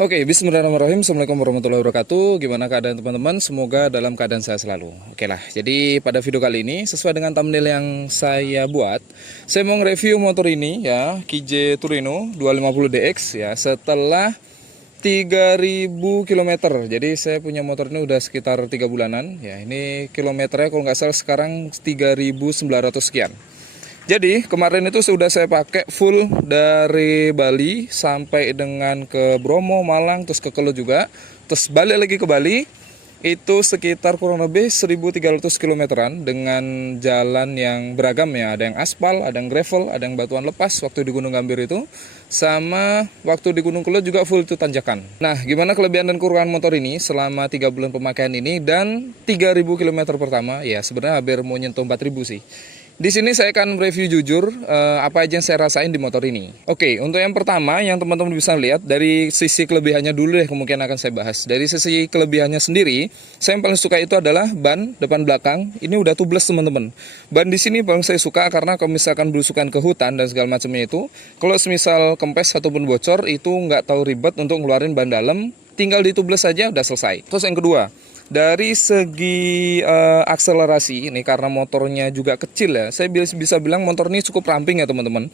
Oke, bismillahirrahmanirrahim. Assalamualaikum warahmatullahi wabarakatuh. Gimana keadaan teman-teman? Semoga dalam keadaan saya selalu. Oke lah, jadi pada video kali ini, sesuai dengan thumbnail yang saya buat, saya mau nge-review motor ini ya, KJ Torino 250DX ya, setelah 3000 km. Jadi saya punya motor ini udah sekitar 3 bulanan ya. Ini kilometernya kalau nggak salah sekarang 3900 sekian. Jadi kemarin itu sudah saya pakai full dari Bali sampai dengan ke Bromo, Malang, terus ke Kelo juga. Terus balik lagi ke Bali, itu sekitar kurang lebih 1300 kilometeran dengan jalan yang beragam ya. Ada yang aspal, ada yang gravel, ada yang batuan lepas waktu di Gunung Gambir itu. Sama waktu di Gunung Kelo juga full itu tanjakan. Nah, gimana kelebihan dan kekurangan motor ini selama 3 bulan pemakaian ini dan 3000 km pertama? Ya sebenarnya hampir mau nyentuh 4000 sih. Di sini saya akan review jujur apa aja yang saya rasain di motor ini. Oke, untuk yang pertama yang teman-teman bisa lihat dari sisi kelebihannya dulu deh, kemungkinan akan saya bahas. Dari sisi kelebihannya sendiri, saya yang paling suka itu adalah ban depan belakang. Ini udah tubeless teman-teman. Ban di sini paling saya suka karena kalau misalkan belusukan ke hutan dan segala macamnya itu, kalau semisal kempes ataupun bocor itu nggak tahu ribet untuk ngeluarin ban dalam, tinggal ditubeless saja udah selesai. Terus yang kedua, dari segi akselerasi ini karena motornya juga kecil ya, saya bisa bilang motor ini cukup ramping ya teman-teman.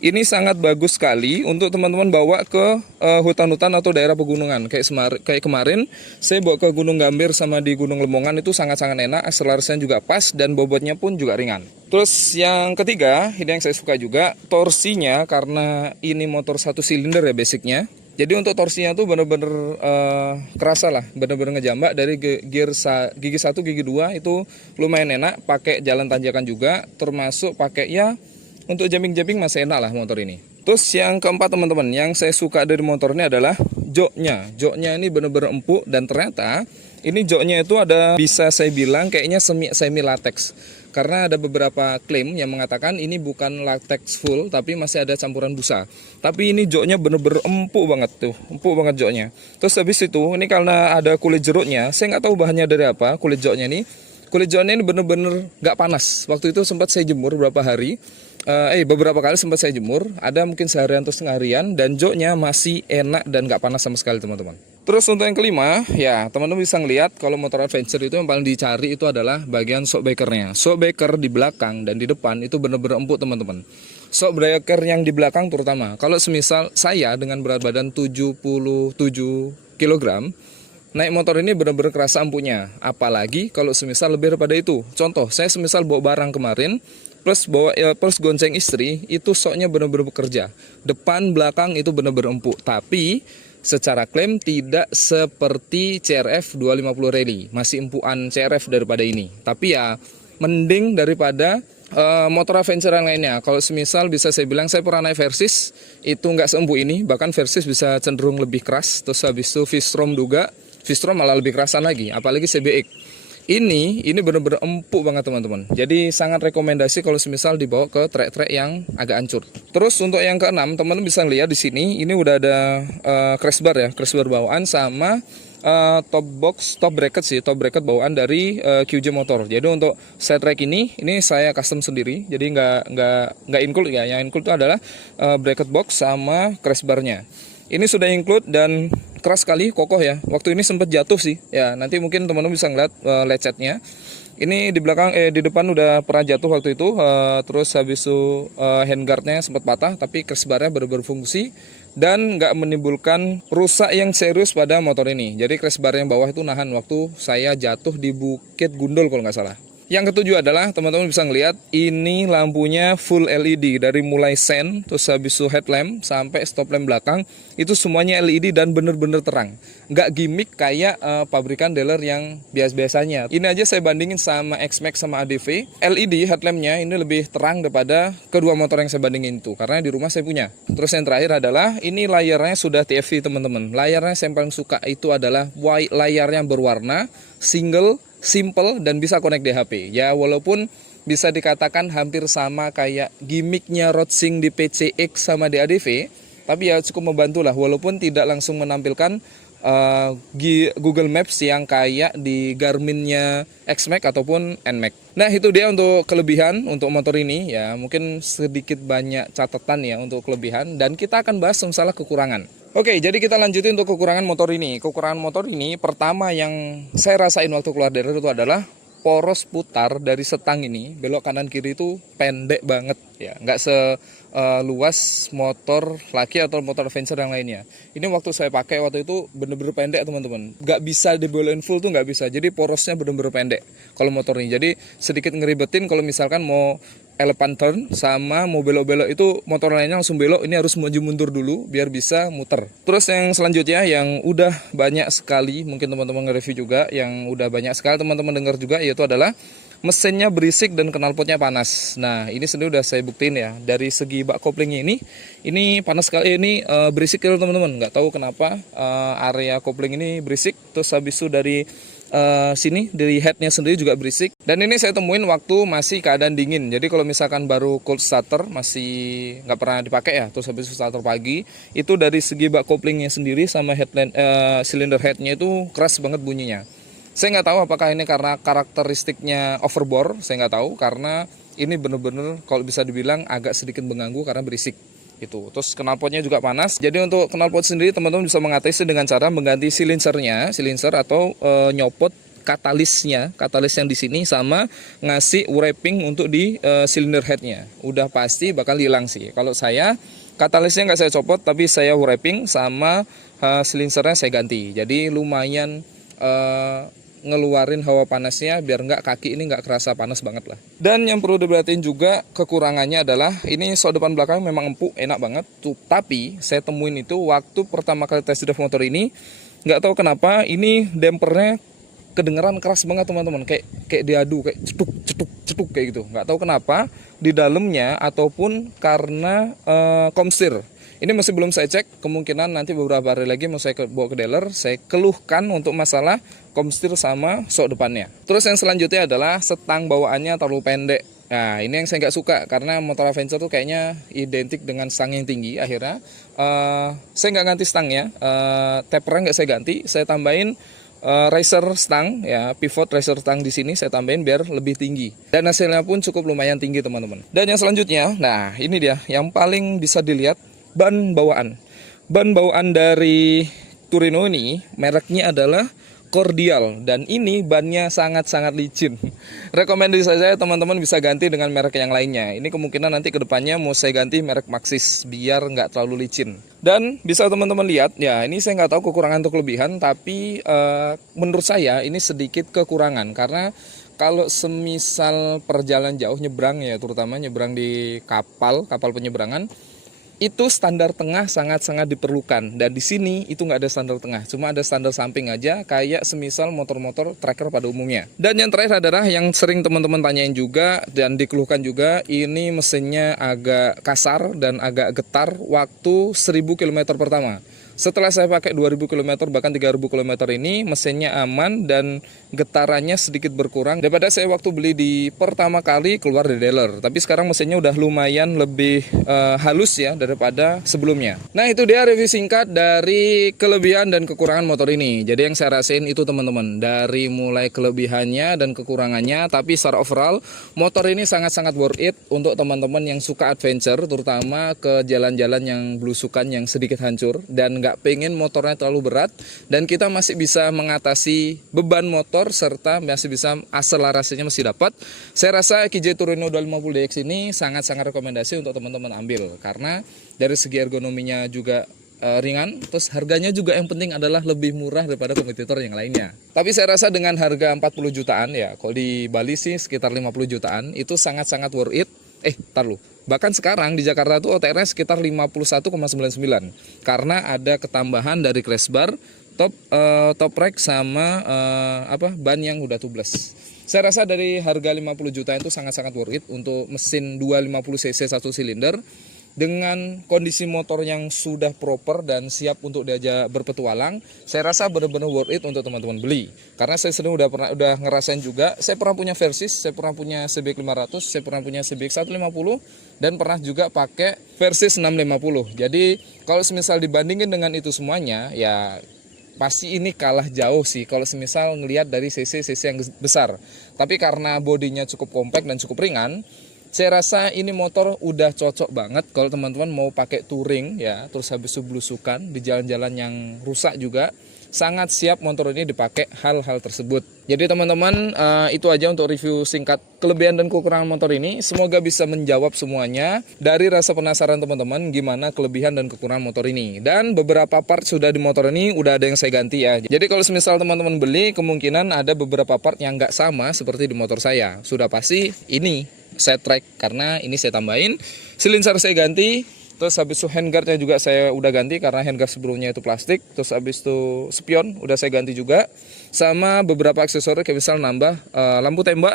Ini sangat bagus sekali untuk teman-teman bawa ke hutan-hutan atau daerah pegunungan. Kayak kemarin saya bawa ke Gunung Gambir sama di Gunung Lemongan itu sangat-sangat enak, akselerasinya juga pas dan bobotnya pun juga ringan. Terus yang ketiga, ini yang saya suka juga, torsinya karena ini motor 1 silinder ya basicnya. Jadi untuk torsinya tuh bener-bener kerasa lah, bener-bener ngejambak dari gigi 1, gigi 2 itu lumayan enak, pakai jalan tanjakan juga, termasuk pakai ya untuk jumping-jumping masih enak lah motor ini. Terus yang keempat teman-teman, yang saya suka dari motor ini adalah joknya. Joknya ini bener-bener empuk dan ternyata ini joknya itu ada, bisa saya bilang kayaknya semi latex. Karena ada beberapa klaim yang mengatakan ini bukan latex full tapi masih ada campuran busa. Tapi ini joknya bener-bener empuk banget tuh, empuk banget joknya. Terus habis itu ini karena ada kulit jeruknya, saya nggak tahu bahannya dari apa kulit joknya ini. Kulit joknya ini bener-bener nggak panas. Waktu itu sempat saya jemur beberapa hari. Beberapa kali sempat saya jemur, ada mungkin seharian atau setengah harian, dan joknya masih enak dan nggak panas sama sekali teman-teman. Terus untuk yang kelima, ya teman-teman bisa ngelihat kalau motor adventure itu yang paling dicari itu adalah bagian shockbreakernya. Shockbreaker di belakang dan di depan itu bener-bener empuk teman-teman. Shockbreaker yang di belakang terutama, kalau semisal saya dengan berat badan 77 kg, naik motor ini benar-benar kerasa empuknya. Apalagi kalau semisal lebih daripada itu. Contoh, saya semisal bawa barang kemarin, plus gonceng istri, itu shocknya benar-benar bekerja. Depan, belakang itu benar-benar empuk. Tapi secara klaim tidak seperti CRF 250 Rally. Masih empukan CRF daripada ini. Tapi ya mending daripada motor adventure yang lainnya. Kalau semisal bisa saya bilang saya pernah naik Versys, itu nggak seempuk ini. Bahkan Versys bisa cenderung lebih keras. Terus habis itu V-Strom juga. V-Strom malah lebih kerasan lagi, apalagi CBX. Ini benar-benar empuk banget teman-teman. Jadi sangat rekomendasi kalau semisal dibawa ke trek-trek yang agak hancur. Terus untuk yang keenam, teman-teman bisa lihat di sini, ini udah ada crash bar ya, crash bar bawaan sama top bracket bawaan dari QJ Motor. Jadi untuk side rack ini saya custom sendiri. Jadi nggak include ya. Yang include itu adalah bracket box sama crash barnya. Ini sudah include dan keras sekali, kokoh ya. Waktu ini sempat jatuh sih. Ya, nanti mungkin teman-teman bisa ngeliat lecetnya. Ini di belakang di depan udah pernah jatuh waktu itu. Terus habis itu handguardnya sempat patah, tapi crash barnya berfungsi dan nggak menimbulkan rusak yang serius pada motor ini. Jadi crash bar yang bawah itu nahan waktu saya jatuh di Bukit Gundul kalau nggak salah. Yang ketujuh adalah teman-teman bisa ngelihat ini lampunya full LED dari mulai sen, terus habis itu headlamp sampai stop lamp belakang itu semuanya LED dan bener-bener terang. Nggak gimmick kayak pabrikan dealer yang biasa-biasanya. Ini aja saya bandingin sama X-Max sama ADV. LED headlampnya ini lebih terang daripada kedua motor yang saya bandingin itu karena di rumah saya punya. Terus yang terakhir adalah ini layarnya sudah TFT teman-teman. Layarnya saya paling suka itu adalah layar yang berwarna, single, simple dan bisa connect DHP. Ya walaupun bisa dikatakan hampir sama kayak gimmicknya Rodsing di PCX sama di ADV, tapi ya cukup membantu lah walaupun tidak langsung menampilkan Google Maps yang kayak di Garmin-nya X-Max ataupun NMAX. Nah itu dia untuk kelebihan untuk motor ini ya, mungkin sedikit banyak catatan ya untuk kelebihan, dan kita akan bahas masalah kekurangan. Oke, jadi kita lanjutin untuk kekurangan motor ini. Kekurangan motor ini pertama yang saya rasain waktu keluar dari itu adalah poros putar dari setang ini belok kanan kiri itu pendek banget ya, nggak seluas motor laki atau motor adventure yang lainnya. Ini waktu saya pakai waktu itu bener-bener pendek teman-teman, nggak bisa dibolehin full tuh nggak bisa, jadi porosnya bener-bener pendek kalau motor ini. Jadi sedikit ngeribetin kalau misalkan mau elephant turn sama mau belok-belok itu motor lainnya langsung belok, ini harus maju mundur dulu biar bisa muter. Terus yang selanjutnya yang udah banyak sekali mungkin teman-teman nge-review juga, yang udah banyak sekali teman-teman dengar juga, yaitu adalah mesinnya berisik dan knalpotnya panas. Nah ini sendiri udah saya buktiin ya, dari segi bak koplingnya ini panas sekali, ini berisik ya teman-teman, nggak tahu kenapa area kopling ini berisik. Terus habis itu dari sini dari headnya sendiri juga berisik, dan ini saya temuin waktu masih keadaan dingin. Jadi kalau misalkan baru cold starter masih nggak pernah dipakai ya, terus habis starter pagi itu dari segi bak koplingnya sendiri sama headline silinder headnya itu keras banget bunyinya. Saya nggak tahu apakah ini karena karakteristiknya overbore, saya nggak tahu, karena ini bener-bener kalau bisa dibilang agak sedikit mengganggu karena berisik itu. Terus knalpotnya juga panas. Jadi untuk knalpot sendiri teman-teman bisa mengatasi dengan cara mengganti silinser atau nyopot katalis yang di sini, sama ngasih wrapping untuk di silinder headnya. Udah pasti bakal hilang sih. Kalau saya katalisnya nggak saya copot, tapi saya wrapping sama silinsernya saya ganti. Jadi lumayan ngeluarin hawa panasnya biar nggak kaki ini nggak kerasa panas banget lah. Dan yang perlu diperhatiin juga kekurangannya adalah ini sok depan belakang memang empuk enak banget tuh, tapi saya temuin itu waktu pertama kali test drive motor ini, nggak tahu kenapa ini dampernya kedengeran keras banget teman-teman, kayak diadu, kayak cetuk kayak gitu. Nggak tahu kenapa di dalamnya ataupun karena komstir. Ini masih belum saya cek, kemungkinan nanti beberapa hari lagi mau saya bawa ke dealer, saya keluhkan untuk masalah komstir sama sok depannya. Terus yang selanjutnya adalah setang bawaannya terlalu pendek. Nah ini yang saya nggak suka, karena motor Adventure tuh kayaknya identik dengan stang yang tinggi. Akhirnya saya nggak ganti stangnya, tapernya nggak saya ganti, saya tambahin racer stang ya, pivot racer stang di sini saya tambahin biar lebih tinggi, dan hasilnya pun cukup lumayan tinggi teman-teman. Dan yang selanjutnya, nah ini dia yang paling bisa dilihat, ban bawaan. Ban bawaan dari Torino ini mereknya adalah Cordial, dan ini bannya sangat-sangat licin. Rekomendasi saya teman-teman bisa ganti dengan merek yang lainnya. Ini kemungkinan nanti kedepannya mau saya ganti merek Maxxis biar nggak terlalu licin. Dan bisa teman-teman lihat ya, ini saya nggak tahu kekurangan atau kelebihan, tapi menurut saya ini sedikit kekurangan, karena kalau semisal perjalanan jauh nyebrang ya, terutama nyebrang di kapal penyeberangan, itu standar tengah sangat-sangat diperlukan, dan di sini itu nggak ada standar tengah, cuma ada standar samping aja kayak semisal motor-motor tracker pada umumnya. Dan yang terakhir adalah yang sering teman-teman tanyain juga dan dikeluhkan juga, ini mesinnya agak kasar dan agak getar waktu 1000 km pertama. Setelah saya pakai 2000 km bahkan 3000 km ini mesinnya aman dan getarannya sedikit berkurang daripada saya waktu beli di pertama kali keluar dari dealer. Tapi sekarang mesinnya udah lumayan lebih halus ya daripada sebelumnya. Nah itu dia review singkat dari kelebihan dan kekurangan motor ini. Jadi yang saya rasain itu teman-teman, dari mulai kelebihannya dan kekurangannya, tapi secara overall motor ini sangat-sangat worth it untuk teman-teman yang suka adventure, terutama ke jalan-jalan yang belusukan yang sedikit hancur dan nggak pengen motornya terlalu berat, dan kita masih bisa mengatasi beban motor serta masih bisa akselerasinya masih dapat. Saya rasa KJ Torino 250DX ini sangat-sangat rekomendasi untuk teman-teman ambil, karena dari segi ergonominya juga ringan, terus harganya juga yang penting adalah lebih murah daripada kompetitor yang lainnya. Tapi saya rasa dengan harga 40 jutaan ya, kalau di Bali sih sekitar 50 jutaan, itu sangat-sanat worth it. Bahkan sekarang di Jakarta tuh OTR-nya sekitar 51,99 karena ada ketambahan dari crash bar, top rack sama ban yang udah tubeless. Saya rasa dari harga 50 juta itu sangat-sangat worth it untuk mesin 250 cc 1 silinder dengan kondisi motor yang sudah proper dan siap untuk diajak berpetualang. Saya rasa benar-benar worth it untuk teman-teman beli. Karena saya sendiri udah ngerasain juga. Saya pernah punya Versys, saya pernah punya CBX 500, saya pernah punya CBX 150 dan pernah juga pakai Versys 650. Jadi kalau semisal dibandingin dengan itu semuanya ya pasti ini kalah jauh sih kalau semisal ngelihat dari cc yang besar. Tapi karena bodinya cukup kompak dan cukup ringan, saya rasa ini motor udah cocok banget kalau teman-teman mau pakai touring ya, terus habis itu belusukan di jalan-jalan yang rusak juga. Sangat siap motor ini dipakai hal-hal tersebut. Jadi teman-teman, itu aja untuk review singkat kelebihan dan kekurangan motor ini. Semoga bisa menjawab semuanya dari rasa penasaran teman-teman gimana kelebihan dan kekurangan motor ini. Dan beberapa part sudah di motor ini udah ada yang saya ganti ya. Jadi kalau semisal teman-teman beli, kemungkinan ada beberapa part yang nggak sama seperti di motor saya. Sudah pasti ini saya track karena ini saya tambahin. Silinser saya ganti. Terus habis itu handguardnya juga saya udah ganti karena handguard sebelumnya itu plastik. Terus habis itu spion udah saya ganti juga. Sama beberapa aksesoris kayak misal nambah lampu tembak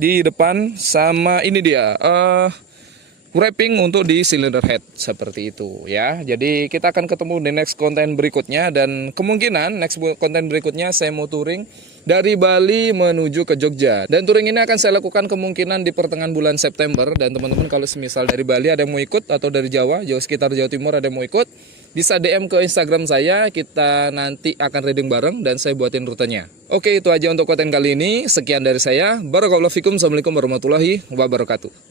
di depan. Sama ini dia wrapping untuk di cylinder head seperti itu ya. Jadi kita akan ketemu di next konten berikutnya. Dan kemungkinan next konten berikutnya saya mau touring dari Bali menuju ke Jogja. Dan touring ini akan saya lakukan kemungkinan di pertengahan bulan September. Dan teman-teman kalau semisal dari Bali ada yang mau ikut, atau dari Jawa, sekitar Jawa Timur ada yang mau ikut, bisa DM ke Instagram saya, kita nanti akan reading bareng dan saya buatin rutenya. Oke, itu aja untuk konten kali ini. Sekian dari saya. Barakallahu fikum. Assalamualaikum warahmatullahi wabarakatuh.